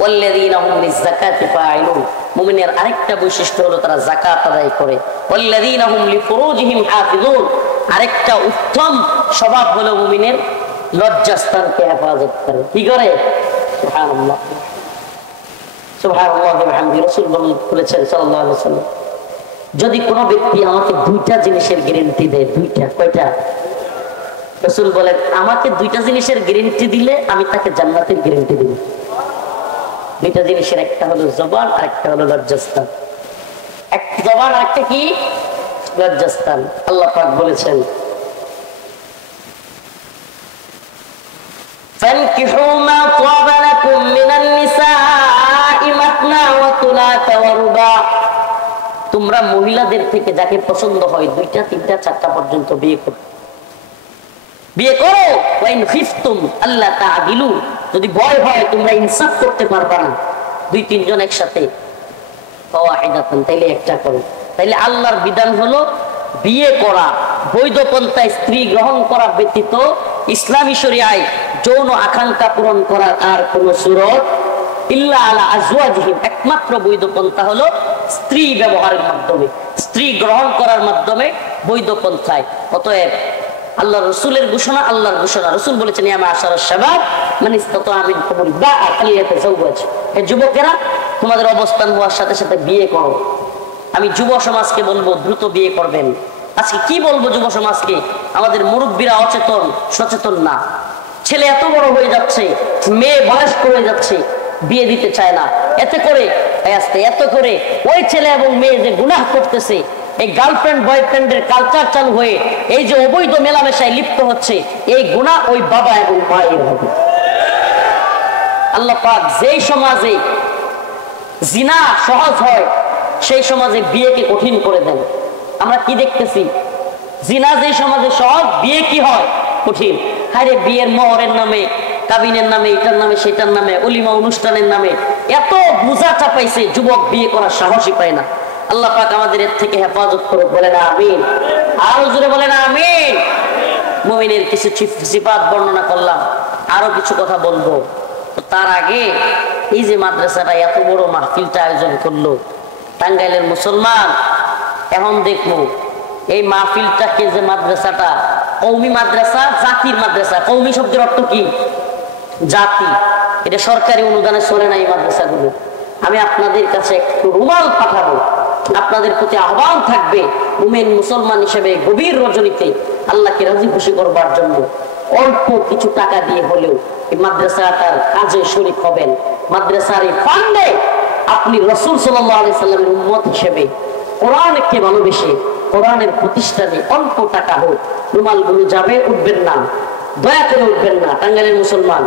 ওয়াল্লাযীনা হুম লিয-যাকাতি ফাঈলুন, মুমিনের আরেকটা বৈশিষ্ট্য হলো তারা যাকাত আদায় করে। ওয়াল্লাযীনা হুম লিফুরুজিহিম হাফিজুন, আরেকটা উত্তম স্বভাব হলো মুমিনের লজ্জাস্থানকে হেফাজত করে। কি করে? সুবহানাল্লাহ সুবহানাল্লাহি ওয়া বিহামদিহি। রাসূল বলেছেন সাল্লাল্লাহু আলাইহি ওয়াসাল্লাম, যদি কোনো ব্যক্তি আমাকে দুইটা জিনিসের গ্যারান্টি দেয়, দুইটা, কয়টা? রাসূল বলেন আমাকে দুইটা জিনিসের গ্যারান্টি দিলে আমি তাকে জান্নাতের গ্যারান্টি দেব। দুইটা জিনিসের, একটা হলো জবান আর একটা হলো লজ্জাস্থান। এক জবান আর একটা কি? লজ্জাস্থান। আল্লাহ পাক বলেছেন فانكحوا ما طاب لكم من النساء مثنى وثلاث ورباع, তোমরা মহিলাদের থেকে যাকে পছন্দ হয় দুইটা, তিনটা, চারটা পর্যন্ত বিয়ে করো। বিয়ে করো। ওয়াইন খিফতুম আল্লা তা'দিলু, যদি ভয় হয় তোমরা ইনসাফ করতে পারবা না দুই তিনজন একসাথে, ফাওয়াহিদাতান, তাইলে একটা করো। তাইলে আল্লাহর বিধান হলো বিয়ে করা, বৈধ পন্থায় স্ত্রী গ্রহণ করা ব্যতীত ইসলামী শরিয়ায় যৌন আকাঙ্ক্ষা পূরণ করার আর কোন সুরত ইল্লা আলা আজওয়াজিহিম, একমাত্র বৈধ পন্থা হলো স্ত্রী ব্যবহারের মাধ্যমে, স্ত্রী গ্রহণ করার মাধ্যমে, বৈধ পন্থায়। অতএব আল্লাহ রসুলের ঘোষণা, আল্লাহর ঘোষণা। রসুল বলেছেন ইয়া মা'শারাশ শাবাব মান ইসতাতা'a মিনকুমুল বা'a ফালিয়াতাযাওয়াজ, হে যুবকেরা তোমাদের অবস্থান হওয়ার সাথে সাথে বিয়ে করো। আমি যুব সমাজকে বলবো দ্রুত বিয়ে করবেন। আজকে কি বলবো যুব সমাজকে? আমাদের মুরব্বীরা অচেতন, সচেতন না। ছেলে এত বড় হয়ে যাচ্ছে, মেয়ে বয়স্ক হয়ে যাচ্ছে, বিয়ে দিতে চায় না। এতে করে এত করে ওই ছেলে এবং মেয়ে যে গুনাহ করতেছে, এই গার্লফ্রেন্ড বয়ফ্রেন্ডের কালচার চালু হয়ে এই যে অবৈধ মেলামেশায় লিপ্ত হচ্ছে, এই গুনাহ ওই বাবা এবং মায়ের হবে। আল্লাহ পাক যেই সমাজে জিনা সহজ হয় সেই সমাজে বিয়েকে কঠিন করে দেন। আমরা কি দেখতেছি? জিনা যে সমাজে সহজ, বিয়ে কি হয়? কঠিন। হায়রে বিয়ের মোহরের নামে, কাবিনের নামে, এটার নামে, সেটার নামে, অলিমা অনুষ্ঠানের নামে এত বোঝা চাপাইছে, যুবক বিয়ে করার সাহসই পায় না। আল্লাহ পাক আমাদের এর থেকে হেফাজত করুক, বলে না আমিন। আরো জোরে বলে না আমিন। মুমিনের কিছু সিফাত বর্ণনা করলাম, আরো কিছু কথা বলবো। তার আগে এই যে মাদ্রাসাটা এত বড় মাহফিলটা আয়োজন করলো টাঙ্গাইলের মুসলমান, এখন দেখবো এই মাহফিলটাকে, যে মাদ্রাসাটা কওমি মাদ্রাসা, জাতির মাদ্রাসা। কওমি শব্দের অর্থ কি? জাতি। এটা সরকারি অনুদানে চলে না এই মাদ্রাসাগুলো। আমি আপনাদের কাছে একটু রুমাল পাঠাবো, আপনাদের প্রতি আহ্বান থাকবে মুমিন মুসলমান হিসেবে গভীর রজনীতে আল্লাহকে রাজি খুশি করবার জন্য অল্প কিছু টাকা দিয়ে হলেও এই মাদ্রাসাটার কাজে শরীক হবেন। মাদ্রাসার এই ফান্ডে আপনি রাসূল সাল্লাল্লাহু আলাইহি সাল্লামের উম্মত হিসেবে কোরআনকে ভালোবেসে কোরআনের প্রতিষ্ঠানে অল্প টাকা হোক রুমালগুলো যাবে। উঠবেন না, দয়া করে উঠবেন না। টাঙ্গাইলের মুসলমান,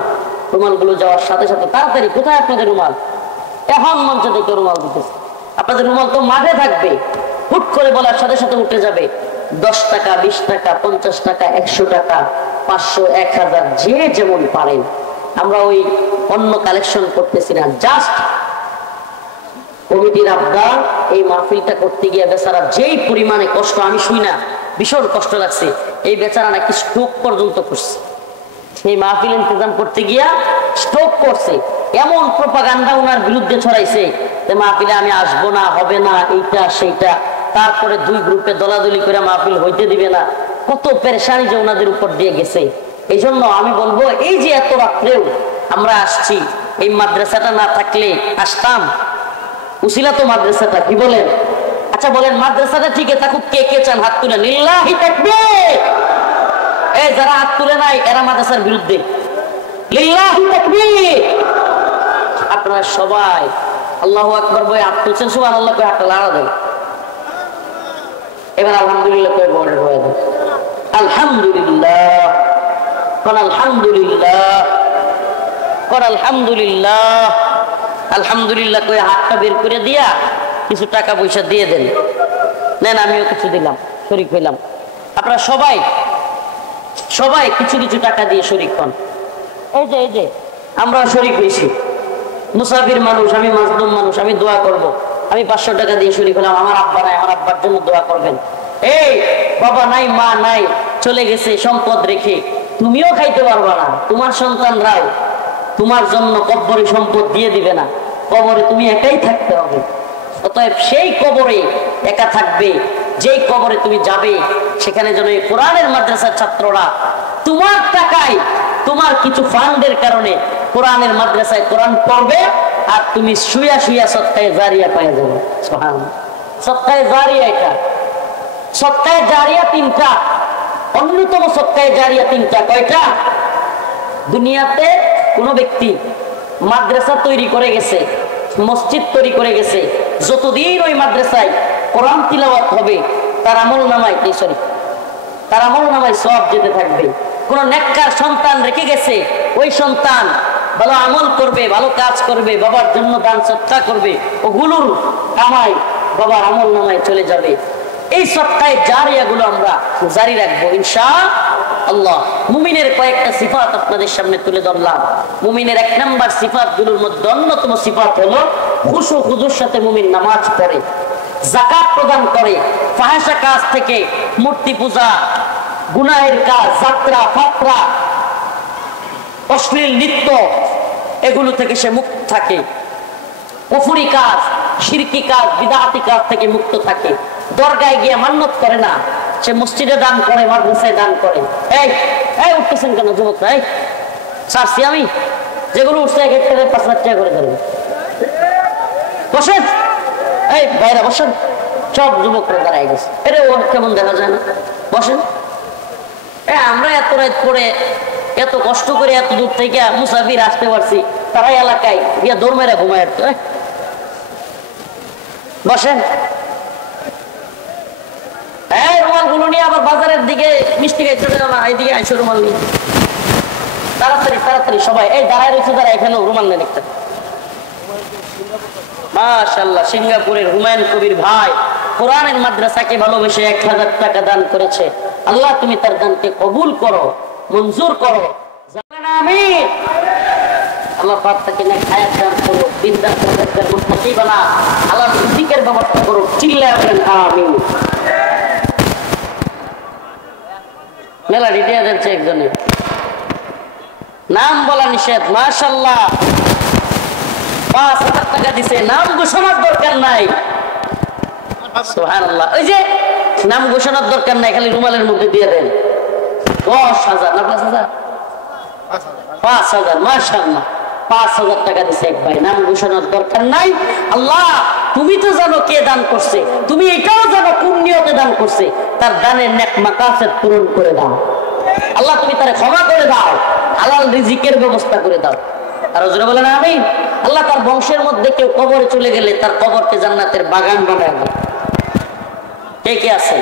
রুমালগুলো যাওয়ার সাথে সাথে তাড়াতাড়ি, কোথায় আপনাদের রুমাল? এখন মঞ্চ থেকে রুমাল দিতেছে। আপনাদের রুমাল তো মাঠে থাকবে, হুট করে বলার সাথে সাথে উঠে যাবে। 10 টাকা, 20 টাকা, 50 টাকা, 100 টাকা, 500, 1000, যে যেমন পারেন। আমরা ওই অন্য কালেকশন করতেছি না, জাস্ট কমিটির আবদার। এই মাহফিলটা করতে গিয়ে বেচারা যেই পরিমাণে কষ্ট, আমি শুই না, ভীষণ কষ্ট লাগছে। এই বেচারা নাকি স্ট্রোক পর্যন্ত করছে। এই মাহফিল ইন্তজাম করতে গিয়া স্ট্রোক করছে। এমন প্রোপাগান্ডা ওনার বিরুদ্ধে ছড়াইছে যে মাহফিলে আমি আসবো না, হবে না, এইটা সেইটা। তারপরে 2 গ্রুপে দলাদলি করে মাহফিল হইতে দিবে না। কত পেরেশানি যে ওনাদের উপর দিয়ে গেছে। এই জন্য আমি বলবো, এই যে এত রাত্রেও আমরা আসছি, এই মাদ্রাসাটা না থাকলে আসতাম। উসিলা তো মাদ্রাসাটা, কি বলেন? আচ্ছা বলেন, মাদ্রাসাটা ঠিক থাকুক, কে কে চান হাত তুলে? লিল্লাহি তাকবীর। এই যারা হাত তুলে নাই এরা মাদ্রাসার বিরুদ্ধে। লিল্লাহি তাকবীর। আপনারা সবাই আল্লাহু আকবার বলে হাত তুলছেন, সুবহানাল্লাহ কই হাতটা লাড়া দেন। এবার আলহামদুলিল্লাহ কই বড় হয়ে দেন। আলহামদুলিল্লাহ, কোন আলহামদুলিল্লাহ, কোন আলহামদুলিল্লাহ। আলহামদুলিল্লাহ কই হাতটা বের করে দিয়া কিছু টাকা পয়সা দিয়ে দেন, নেন আমিও কিছু দিলাম, শরিক হইলাম। আপনারা সবাই সবাই কিছু কিছু টাকা দিয়ে শরিক হন। এই যে আমরা শরিক হয়েছি, মুসাফির মানুষ, আমি মাজলুম মানুষ, আমি দোয়া করব। আমি 500 টাকা দিয়ে শরিক হলাম, আমার আব্বা নাই, আমার আব্বার জন্য দোয়া করবেন। এই বাবা নাই, মা নাই, চলে গেছে সম্পদ রেখে, তুমিও খাইতে পারবা না, তোমার সন্তানরাও তোমার জন্য কবরে সম্পদ দিয়ে দিবে না, কবরে তুমি একাই থাকতে হবে। অতএব সেই কবরে একা থাকবে, যেই কবরে তুমি যাবে সেখানে যেন এই কোরআনের মাদ্রাসার ছাত্ররা তোমার টাকায়, তোমার কিছু ফান্ডের কারণে কোরআনের মাদ্রাসায় কোরআন পড়বে, আর তুমি শুয়া শুয়া সৎকায়ে জারিয়া পেয়ে যাবে। সুবহানাল্লাহ। সৎকায়ে জারিয়া, এটা সৎকায়ে জারিয়া 3টা, অন্যতম সৎকায়ে জারিয়া 3টা। কয়টা? দুনিয়াতে কোনো ব্যক্তি মাদ্রাসা তৈরি করে গেছে, মসজিদ তৈরি করে গেছে, যতদিন ওই মাদ্রাসায় কোরআন তিলাওয়াত হবে তার আমল নামায় সওয়াব যেতে থাকবে। কোন নেককার সন্তান রেখে গেছে, ওই সন্তান ভালো আমল করবে, ভালো কাজ করবে, বাবার জন্য দান সৎকা করবে, ওগুলোর কামাই বাবার আমল নামায় চলে যাবে। এই সৎকায়ে জারিয়াগুলো আমরা জারি রাখবো ইনশাআল্লাহ। মুমিনের কয়েকটা সিফাত আপনাদের সামনে তুলে ধরলাম। মুমিনের 1 নাম্বার সিফাত গুলোর মধ্যে অন্যতম সিফাত হলো খুশু খুজুর সাথে মুমিন নামাজ পড়ে, যাকাত প্রদান করে, ফাহিশা কাজ থেকে, মূর্তি পূজা, গুনাহের কাজ, যাত্রা ফাত্রা, অশ্লীল নৃত্য, এগুলো থেকে সে মুক্ত থাকে। কুফরি কাজ, শিরকি কাজ, বিদআতি কাজ থেকে মুক্ত থাকে। দরগায় গিয়ে মান্নত করে না, সে মসজিদে দান করে, মাদ্রাসায় দান করে। এই উঠতেছেন কেন যুবকরা? এই ছাড়ছি আমি, যেগুলো উঠছে 1 টাকা 5 লাখ টাকা করে দেবেন। বসেন, এই বাইরে বসেন। সব যুবকরা দাঁড়ায় গেছে। এরে ও কেমন দেখা যায় না? বসেন। আমরা এত রাত করে, এত কষ্ট করে, এত দূর থেকে মুসাফির আসতে পারছি, তারাই এলাকায় গিয়া দৌড় মেরা ঘুমায়। বসেন। রুমাল গুলো নিয়ে আবার বাজারের দিকে মিষ্টি খাইতে যাও না, এইদিকে আইসো রুমাল নিয়ে। তাড়াতাড়ি তাড়াতাড়ি সবাই এই দাঁড়ায় রয়েছে, দাঁড়ায় এখানেও রুমাল নেন একটা। মাশাআল্লাহ, সিঙ্গাপুরের হুমায়ুন কবির ভাই কোরআনের মাদ্রাসাকে ভালোবেসে 1000 টাকা দান করেছে। আল্লাহ তুমি তার দানকে কবুল করো, মঞ্জুর করো। আমিন। আল্লাহ পাক তাকে নেক হায়াত দান করো, বিদ্যার প্রত্যেকটা মুত্তাকি বানা, আল্লাহ রিজিকের ব্যবস্থা করো। চিল্লায় বলেন আমিন। মেলা রিডিয়া যাচ্ছে একজনে, নাম বলা নিষেধ। মাশাআল্লাহ, 5000 টাকা দিছে, নাম ঘোষণার দরকার নাই। সুবহানাল্লাহ। ওই যে নাম ঘোষণার দরকার নাই, খালি রুমালের মধ্যে দিয়ে দেন। 10,000 না 5,000? 5,000। মাশাআল্লাহ, 5,000 টাকা দিছে এক ভাই, নাম ঘোষণার দরকার নাই। আল্লাহ তুমি তো জানো কে দান করছে, তুমি এটাও জানো কোন নিয়তে দান করছে, তার দানের নেক মাকাসেদ পূরণ করে দাও। আল্লাহ তুমি তারে ক্ষমা করে দাও, হালাল রিজিকের ব্যবস্থা করে দাও। আর হুজুর বলেন আমিন। আল্লাহ তার বংশের মধ্যে কেউ কবরে চলে গেলে তার কবরকে জান্নাতের বাগান বানায় দেয়। কে কে আছে?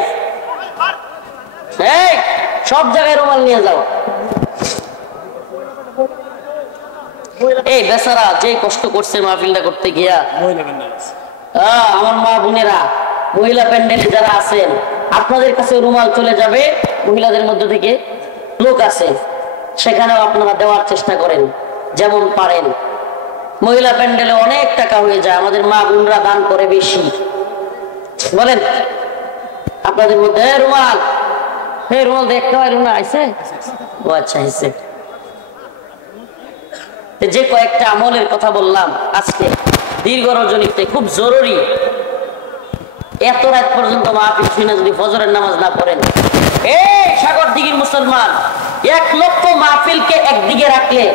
এই সব জায়গায় রুমাল নিয়ে যাও। এই বেচারা যে কষ্ট করছে মাহফিলটা করতে গিয়া, আমার মা বোনেরা মহিলা প্যান্ডেলে যারা আছেন, আপনাদের কাছে রুমাল চলে যাবে, মহিলাদের মধ্য থেকে লোক আছে, সেখানেও আপনারা দেওয়ার চেষ্টা করেন যেমন পারেন। মহিলা প্যান্ডেলে অনেক টাকা হয়ে যায়, আমাদের মা বোনরা দান করে বেশি। বলেন আপনাদের মধ্যে রুমাল, রুমাল দেখতে হয়, রুমাল আইছে? ও আচ্ছা, আইছে। যে কয়েকটা আমলের কথা বললাম আজকে দীর্ঘ রজনীতে, খুব জরুরি। এত রাত পর্যন্ত মাহফিল শুনে যদি ফজরের নামাজ না পড়েন, এই সাগর দিঘির মুসলমান, 1 লক্ষ মাহফিলকে একদিকে রাখলে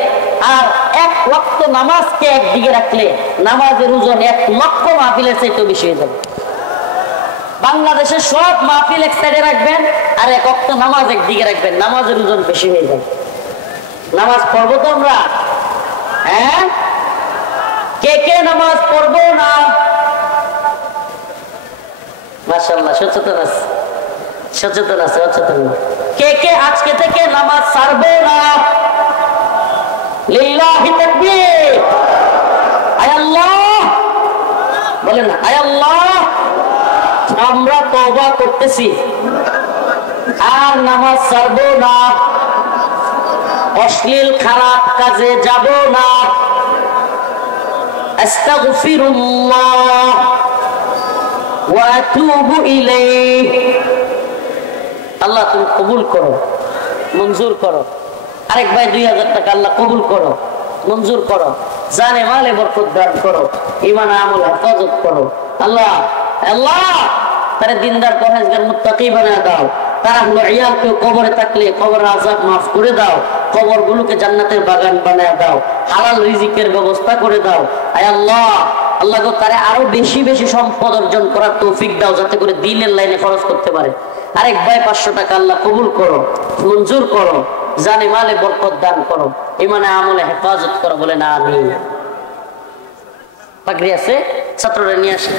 আর 1 ওয়াক্ত নামাজকে একদিকে রাখলে নামাজের ওজন 1 লক্ষ মাহফিলের চাইতে বেশি হয়ে যাবে। বাংলাদেশের সব মাহফিল এক সাইডে রাখবেন আর 1 ওয়াক্ত নামাজ একদিকে রাখবেন, নামাজের ওজন বেশি হয়ে যাবে। নামাজ পড়বো তো আমরা? হ্যাঁ, কে কে নামাজ পড়বো না? মাশাআল্লাহ, সচেতন আছে, সচেতন আছে, সচেতন না। কে কে আজকে থেকে নামাজ ছাড়বে না? লিল্লাহি তাকবীর। আয় আল্লাহ বলেন বলেন আয় আল্লাহ আমরা তওবা করতেছি আর নামাজ ছাড়বো না, অশ্লীল খারাপ কাজে যাব না। আস্তাগফিরুল্লাহ ওয়া আতুবু ইলাইহি। আল্লাহ তুমি কবুল করো, মঞ্জুর করো। আরেক ভাই 2000 টাকা আল্লাহ কবুল করো, মঞ্জুর করো। জানে মালে বরকত দান করো, ঈমান আমল হেফাজত করো। আল্লাহ আল্লাহ তারে দিনদার পরহেজগার মুত্তাকি বানায় দাও। তারা হলো ইয়ালকে কবরে থাকলে কবরের আযাব মাফ করে দাও, কবরগুলোকে জান্নাতের বাগান বানায় দাও, হালাল রিজিকের ব্যবস্থা করে দাও। আয় আল্লাহ আল্লাহ গো তারে আরো বেশি বেশি সম্পদ অর্জন করার তৌফিক দাও, যাতে করে দ্বীনের লাইনে খরচ করতে পারে। আরেক ভাই 500 টাকা আল্লাহ কবুল করো, মঞ্জুর করো। জানে মালে বরকত দান করো, ঈমানে আমলে হেফাজত করো। বলে না আমিন। পাগড়ি আছে ছাত্ররা নিয়ে আসে।